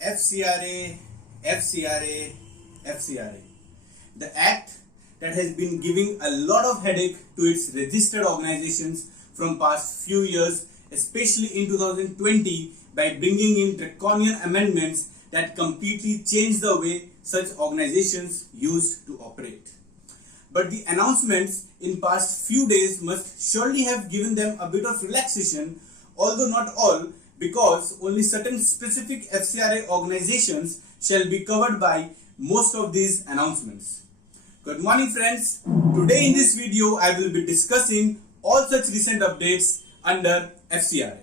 FCRA, FCRA, FCRA. The act that has been giving a lot of headache to its registered organizations from past few years, especially in 2020, by bringing in draconian amendments that completely changed the way such organizations used to operate. But the announcements in past few days must surely have given them a bit of relaxation, although not all, because only certain specific FCRA organizations shall be covered by most of these announcements. Good morning friends, today in this video I will be discussing all such recent updates under FCRA.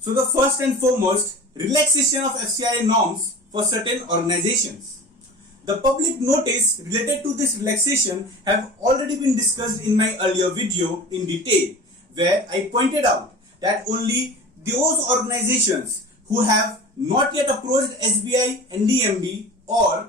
So the first and foremost, relaxation of FCRA norms for certain organizations. The public notice related to this relaxation have already been discussed in my earlier video in detail, where I pointed out that only those organizations who have not yet approached SBI and NDMB or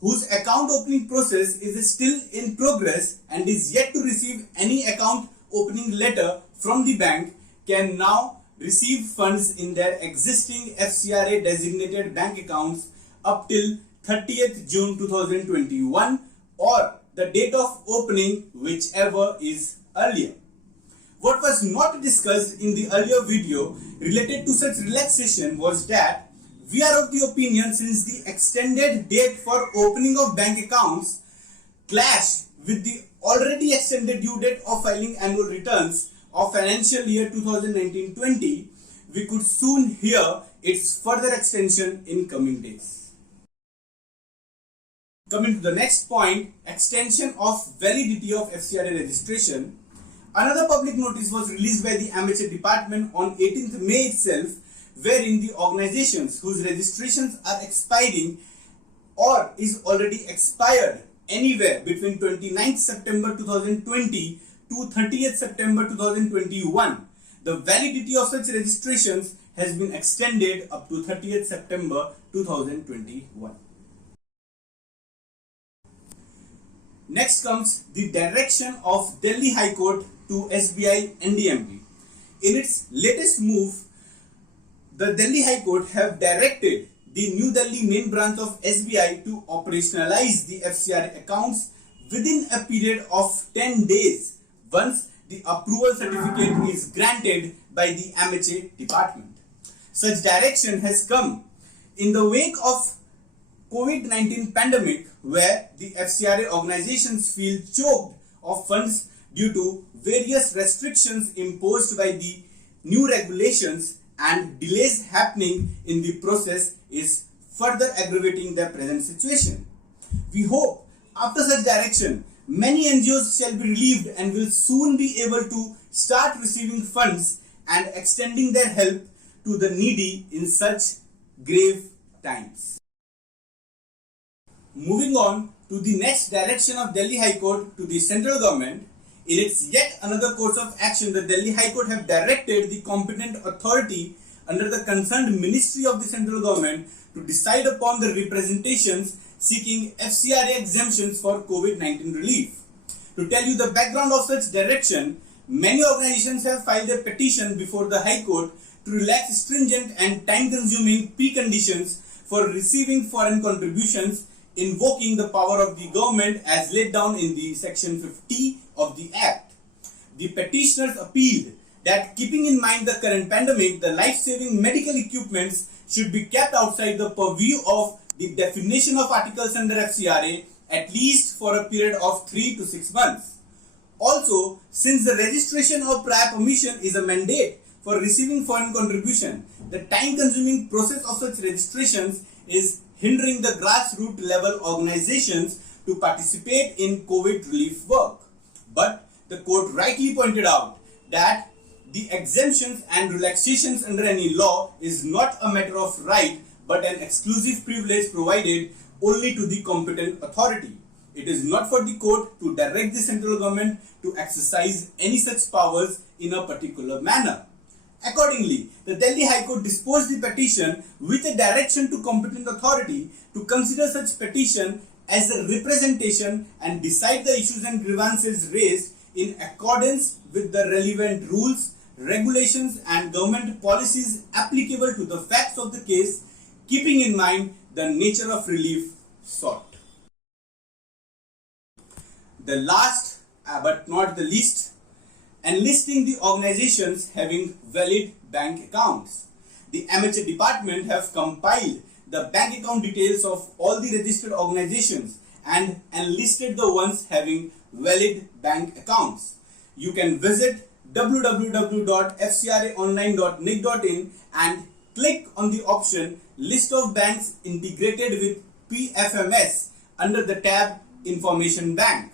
whose account opening process is still in progress and is yet to receive any account opening letter from the bank can now receive funds in their existing FCRA designated bank accounts up till 30th June 2021 or the date of opening, whichever is earlier. What was not discussed in the earlier video related to such relaxation was that we are of the opinion, since the extended date for opening of bank accounts clash with the already extended due date of filing annual returns of financial year 2019-20, we could soon hear its further extension in coming days. Coming to the next point, extension of validity of FCRA registration. Another public notice was released by the MHA department on 18th May itself, wherein the organizations whose registrations are expiring or is already expired anywhere between 29th September 2020 to 30th September 2021, the validity of such registrations has been extended up to 30th September 2021. Next comes the direction of Delhi High Court to SBI and NDMB. In its latest move, the Delhi High Court have directed the New Delhi main branch of SBI to operationalize the FCRA accounts within a period of 10 days once the approval certificate is granted by the MHA department. Such direction has come in the wake of COVID-19 pandemic, where the FCRA organizations feel choked of funds due to various restrictions imposed by the new regulations, and delays happening in the process is further aggravating their present situation. We hope after such direction, many NGOs shall be relieved and will soon be able to start receiving funds and extending their help to the needy in such grave times. Moving on to the next direction of Delhi High Court to the central government. In its yet another course of action, the Delhi High Court have directed the competent authority under the concerned ministry of the central government to decide upon the representations seeking FCRA exemptions for COVID-19 relief. To tell you the background of such direction, many organizations have filed a petition before the High Court to relax stringent and time-consuming preconditions for receiving foreign contributions, invoking the power of the government as laid down in the section 50 of the Act. The petitioners appealed that, keeping in mind the current pandemic, the life-saving medical equipments should be kept outside the purview of the definition of articles under FCRA at least for a period of 3 to 6 months. Also, since the registration or prior permission is a mandate for receiving foreign contribution, the time-consuming process of such registrations is hindering the grassroots level organizations to participate in COVID relief work. But the court rightly pointed out that the exemptions and relaxations under any law is not a matter of right but an exclusive privilege provided only to the competent authority. It is not for the court to direct the central government to exercise any such powers in a particular manner. Accordingly, the Delhi High Court disposed the petition with a direction to competent authority to consider such petition as a representation and decide the issues and grievances raised in accordance with the relevant rules, regulations and government policies applicable to the facts of the case, keeping in mind the nature of relief sought. The last but not the least, enlisting the organizations having valid bank accounts. The amateur department have compiled the bank account details of all the registered organizations and enlisted the ones having valid bank accounts. You can visit www.fcraonline.nic.in and click on the option List of Banks integrated with PFMS under the tab Information Bank.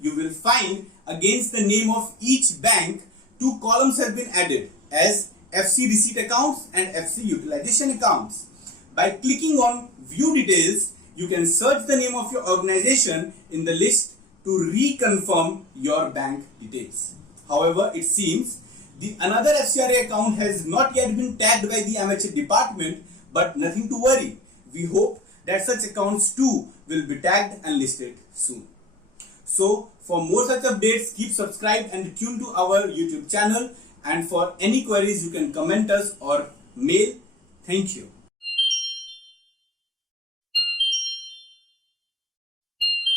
You will find against the name of each bank, two columns have been added as FC receipt accounts and FC utilization accounts. By clicking on View Details, you can search the name of your organization in the list to reconfirm your bank details. However, it seems the another FCRA account has not yet been tagged by the amateur department, but nothing to worry. We hope that such accounts too will be tagged and listed soon. So, for more such updates, keep subscribed and tuned to our YouTube channel. And for any queries, you can comment us or mail. Thank you.